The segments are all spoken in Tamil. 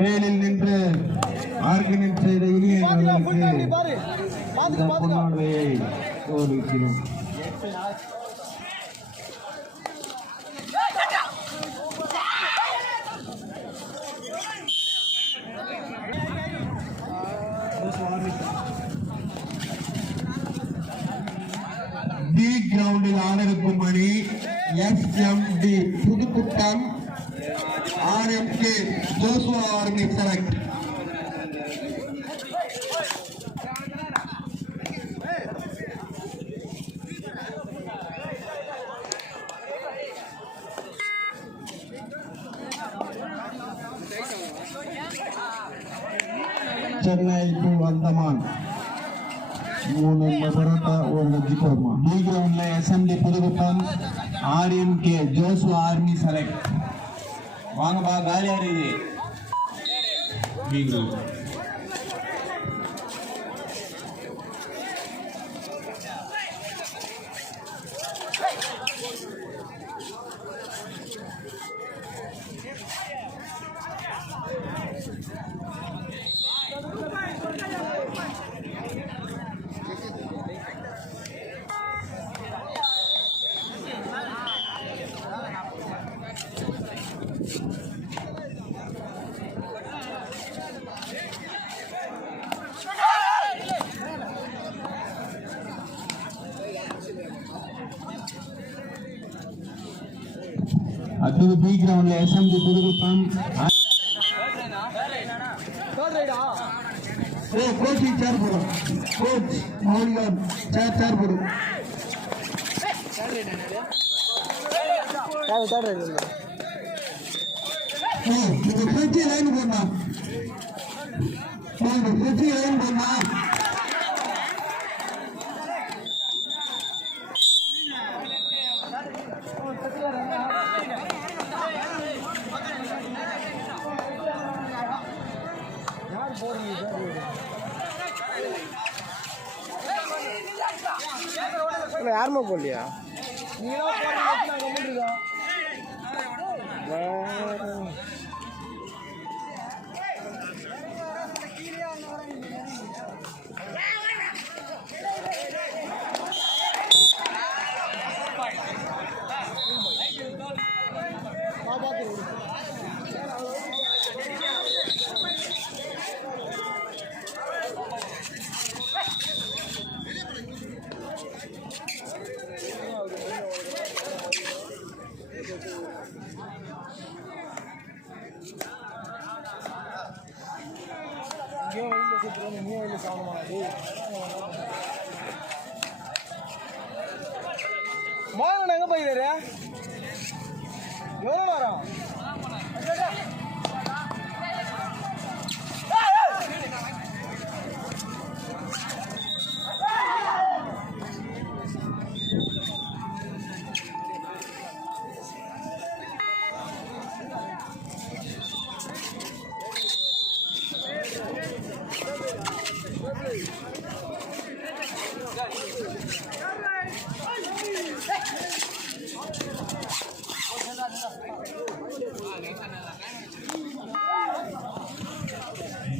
வேலில் நின்று ஆர்கனைஸ் செய்த இந்த பொன்னாடையை தோற்கிறோம் டி கிரவுண்டில் ஆடிருக்கும் அணி S M D Pudhukuttam. RMK Joshua army select Chennai to Andaman மூணு பரோட்டா ஒரு வெஜ்ஜி குருமா பி கிரவுண்ட்ல SMD Pudhukuppam RMK Joshua army select வாங்கப்பா காலியா இருக்குது பி கிரவுண்ட் அடுத்தது பி கிரவுண்ட்ல எஸ்எம்ஜி புதுகுப்பம். ஓ கோச்சிங் சேர் போடும் கோச் மௌலிகான் சேர் சேர் போடும் இது தேர்ட் லைன் போடணும் ஏய் இந்த லைன் போடணும் மோகன் எங்கே போயிருக்காரு எவ்வளோ நேரம்?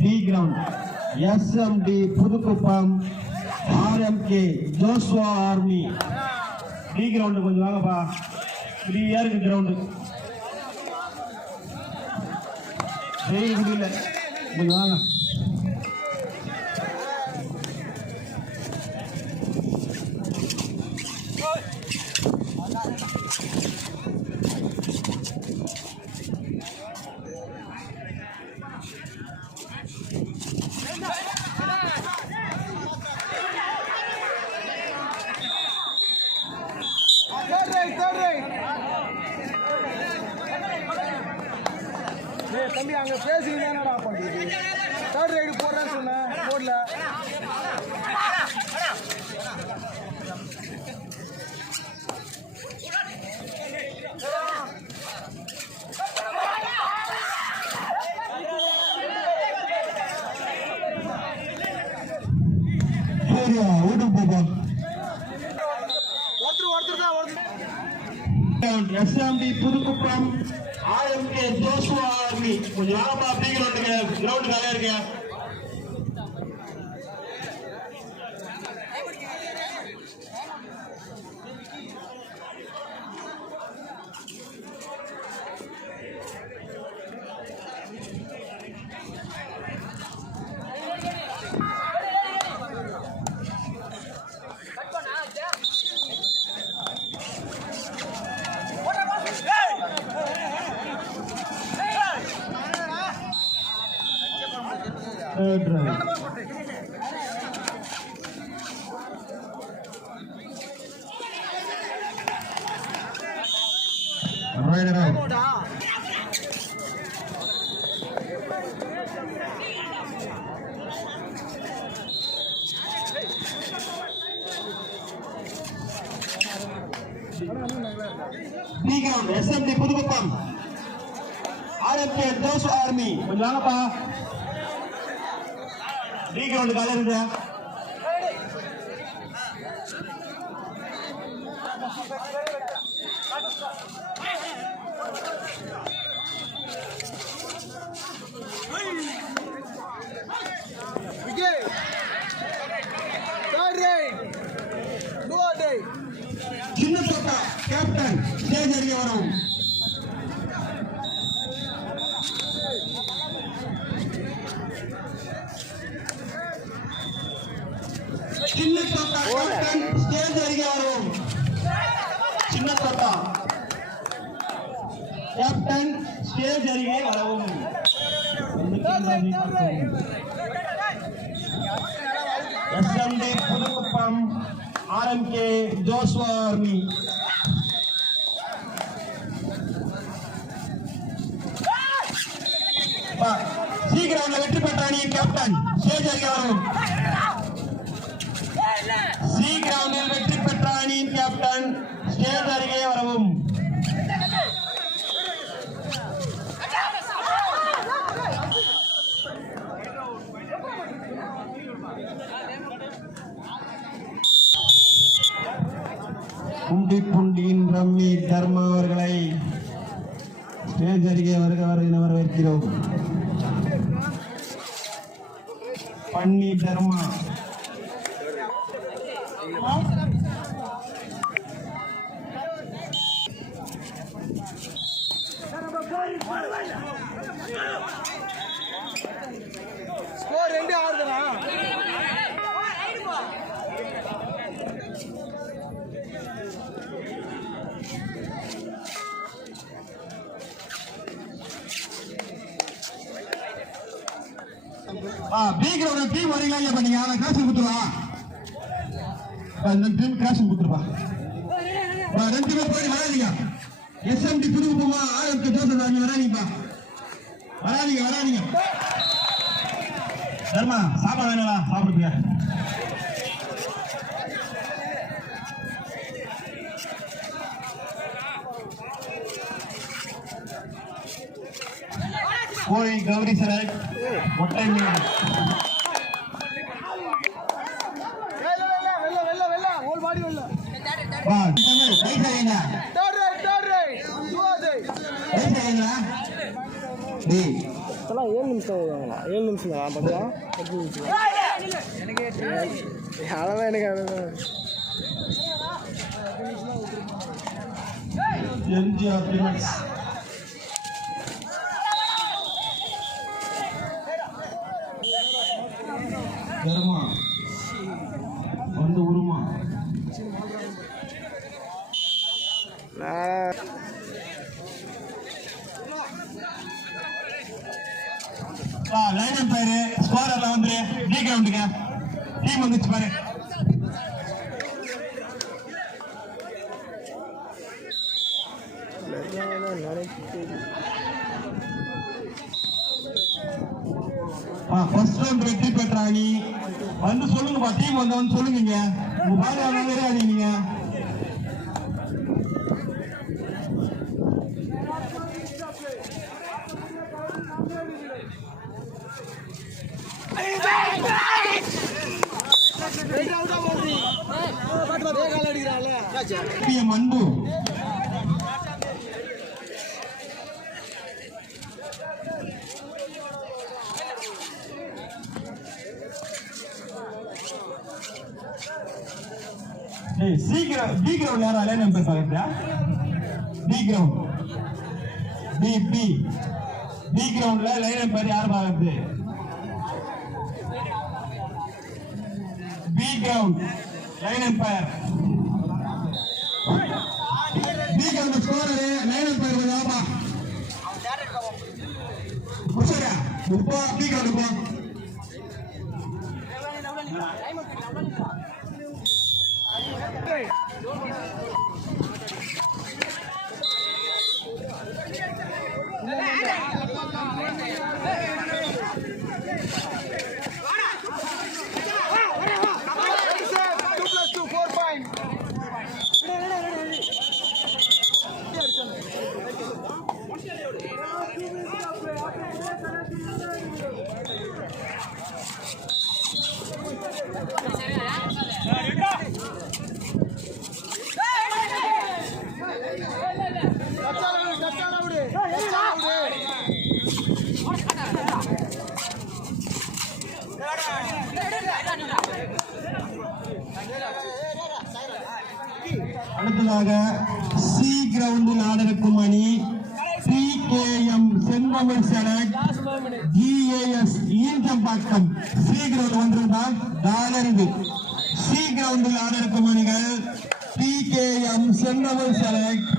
B ground SMD Pudhukuppam RMK Joshua army B ground கொஞ்சம் வாங்கப்பா. ஃப்ரீயா இருக்கு கிரவுண்டு செய்ய முடியல கொஞ்சம் வாங்க. சரியா வீட்டுக்கு போப்பா ஒருத்தர் ஒருத்தர் தான் ஒருத்தர் SMD Pudhukuppam RMK Joshua army கொஞ்சம் நேரமா அப்படிங்கிற கிரவுண்டுக்கு கிரவுண்டு காலியா இருக்கேன். B ground, SMD Pudhukuppam RMK Josh army கொஞ்சம் வாங்கப்பா டி கிரவுண்ட் காலையில் இருக்கு Vijay third right today சின்ன தோட்டா கேப்டன் ஸ்டேஜ் அருகே வரும் சின்ன தோட்டா கேப்டன் ஸ்டேஜ் அருகே வரும் சின்ன தோட்டா கேப்டன் ஸ்டேஜ் அருகே வரவும் SMD Pudhukuppam RMK Joshua army C கிரவுண்ட்ல வெற்றி பெற்ற அணியின் கேப்டன் ஸ்டேஜ் அருகே வரவும் வெற்றி பெற்ற அணியின் கேப்டன் ஸ்டேஜ் அருகே வரவும். புண்டி புண்டியின் ரம்மி தர்மா அவர்களை. ஸ்டேஜ் அருகே வருக வர என வரவேற்கிறோம் பன்னி தர்மா ஸ்கோர் ரெண்டு ஆறுதுண்ணா பி கிரவுண்ட் டீம் வரீங்களா இல்லையா? பண்ணீங்க அவன் கிராஸ் கொடுத்துருவான் டீம் கிராஸ் கொடுத்துருப்பா. ரெண்டு பேர் போய் வராதீங்க. எஸ்எம்டி புதுக்குப்பமா ஆயிரத்தி தோசை சாமி வராதீங்கப்பா. வராதீங்க வராதீங்க. தர்மா சாப்பாடு வேணுங்களா சாப்பிடுங்க. கோழி கௌரி சரட் ஒட்டை மீன் ஏழு நிமிஷம் ஏழு நிமிஷம் தான் எட்டு நிமிஷம் எனக்கு எம்ஜிஆர் லைன் அம்பையர் ஸ்கோரர்ல வந்து டி கிரவுண்டுங்க டீம் வந்துச்சு பாரு. ஃபர்ஸ்ட் ரவுண்ட் வெற்றி பெற்ற அணி வந்து சொல்லுங்கப்பா டீம் வந்து வந்து சொல்லுங்க பாரு அவங்க விளையாடி நீங்க அன்பு சீக்கிரம் பி கிரவுண்ட் யாரும் அலைன் பக்கத்துல B ground B B B கிரவுண்ட்ல லைன் பேர் யார் பாக்குறது? B ground line umpire B ground scorer line umpire கொஞ்சம் ஆமா புடிச்சா இப்போ பி கிரவுண்ட் போ சி கிரவுண்டில் ஆடருக்கும் அணி C K M Senthamizh select GAS Injambakkam C ground ஒன்றுதான் தாளரிது சி கிரவுண்டில் ஆடருக்கும் அணிகள் C K M Senthamizh select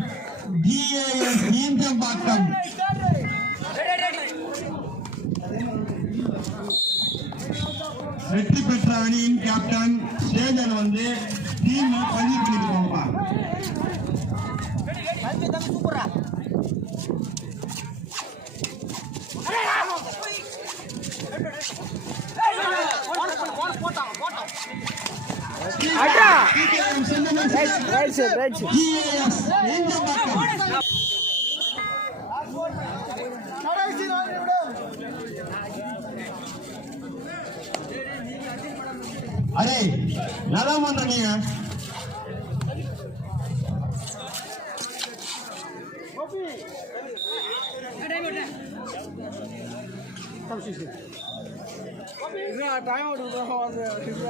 GAS Injambakkam வெற்றி பெற்ற அணியின் கேப்டன் சேதன் வந்து டீம் பதிவு பண்ணிட்டு போங்கப்பா அட்டா. TKM செந்தமிழ் ತಪ್ಪಿಸಿ ಇಲ್ಲ ಟೈಮ್ ಹೊಡಿದ್ರು ಅದು ಇಲ್ಲ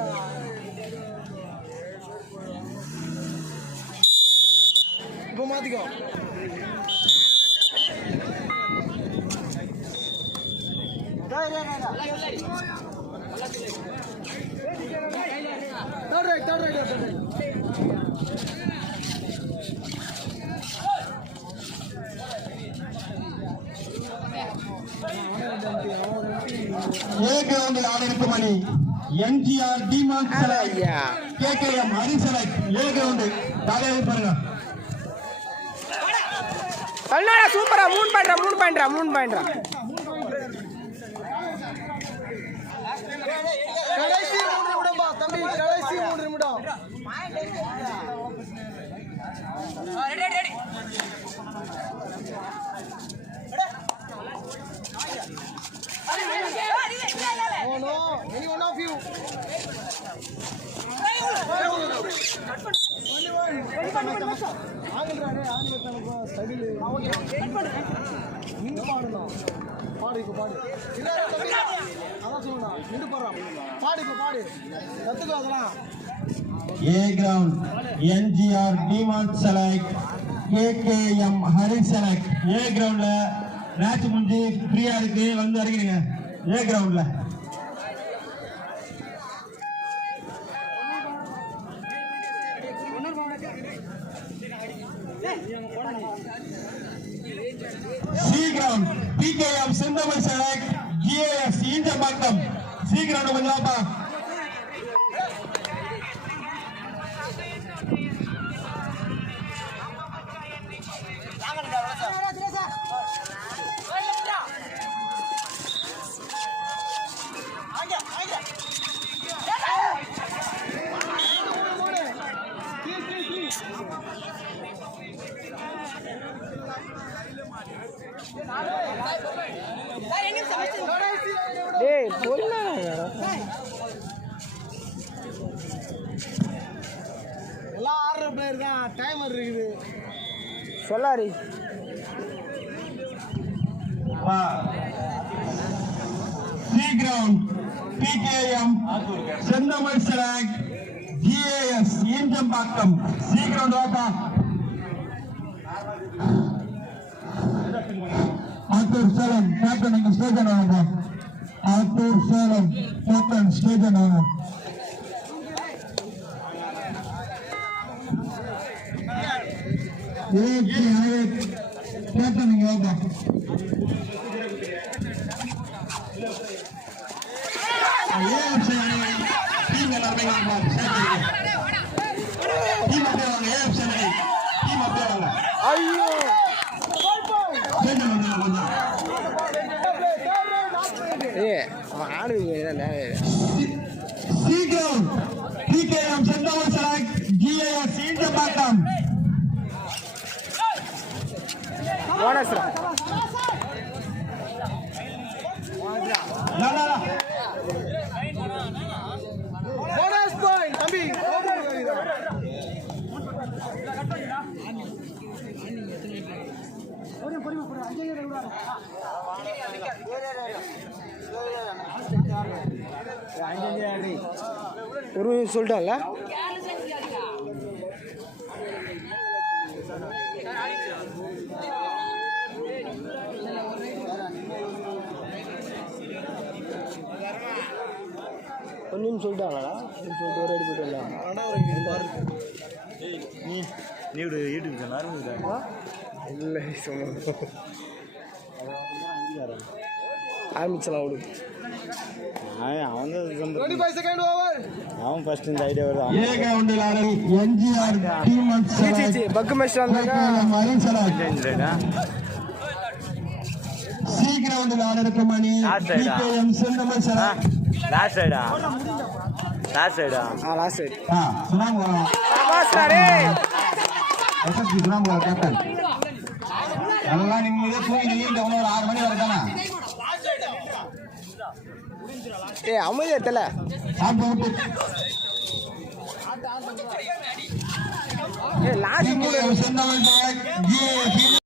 ಬಹುಮಾತಿಗ ತಡ್ರಿ ತಡ್ರಿ ತಡ್ರಿ அணி என்ஜிஆர் டிமான் செலக்ட் ஐயா. KKM Hari select A ground தாராளம் பாருங்க. கல்நாடா சூப்பரா. மூணு பாயிண்ட்ரா மூணு பாயிண்ட்ரா மூணு பாயிண்ட்ரா கடைசி மூணு நிமிடம்பா தம்பி கடைசி மூணு நிமிடம். Oh no, any one of you. பாடு இப்போ பாடு அதான் நின்று பாடு இப்போ பாடு அதெல்லாம் A ground NGR demon select KKM Hari select A கிரவுண்ட்ல மேட்ச் முடிஞ்சு ஃப்ரீயா இருக்கு வந்து இறங்கிடுங்க ஏ கிரவுண்ட்ல C ground PKM Senthamizh select GAS Injambakkam C ground கொஞ்சம் டேய் பொண்ணு? எல்லாம் ஆடுற பிளேயர் தான். டைமர் இருக்குது. சொல்லாரி. C ground PKM Senthamizh select GAS Injambakkam. சீக்கிரம் வாப்பா ஆத்தூர் சேலம் கேப்டன் நீங்க ஸ்டேஜ் வாங்க ஆத்தூர் சேலம் கேப்டன் ஸ்டேஜ் வாங்க ஏஎஃப்சி அனைவர் கேப்டன் நீங்க வாங்க ஏஎஃப்சி அனைவர் டீம் எல்லாருமே வாங்க டீம் அப்படியே வாங்க ஏஎஃப்சி அனைவர் டீம் அப்படியே வாங்க ஐயோ ஸ்டேஜ் வாங்க கொஞ்சம் ஏ அவன் ஆடுவீங்க சீக்கிரம் டிகேஎம் செந்தவர் செலக்ட் ஜிஏஎஸ் ஈஞ்சம்பாக்கம் லா. போனஸ் பாயிண்ட் தம்பி. ஒரு சொல்லிட்டான்ல? ஒன்றும் சொல்லிட்டாங்களா சொல்லிட்டு ஒரு அடி போயிட்டு வரலாம் நீ ஒரு யூடியூப் சேனல் இல்லை சும்மா. ஆரம்பிச்சலாம் விடு. அவன் ஃபர்ஸ்ட் இந்த ஐடியா வருது. ஏக ஆடல் MGR team and C C select பக்கு மேட்ச் வந்தாக்கா மரீன் செலக்ட் அவன் சி கிரவுண்டில் ஆடிருக்கும் லாஸ்ட் சைடா லாஸ்ட் சைடா ஆ லாஸ்ட் சைடு ஆ சுனாம் சபாஸ்டாரே எஸ்எஸ்பி சுனாம் கேப்டன் நீங்க இதே தூங்கி நீங்க இந்த ஒரு ஆறு மணி வரை தானே? ஏ அமைதியா தெரியல சாப்பிட்டு ஏ லாஸ்ட் செந்தமிழ் செலக்ட் ஜிஏஎஸ்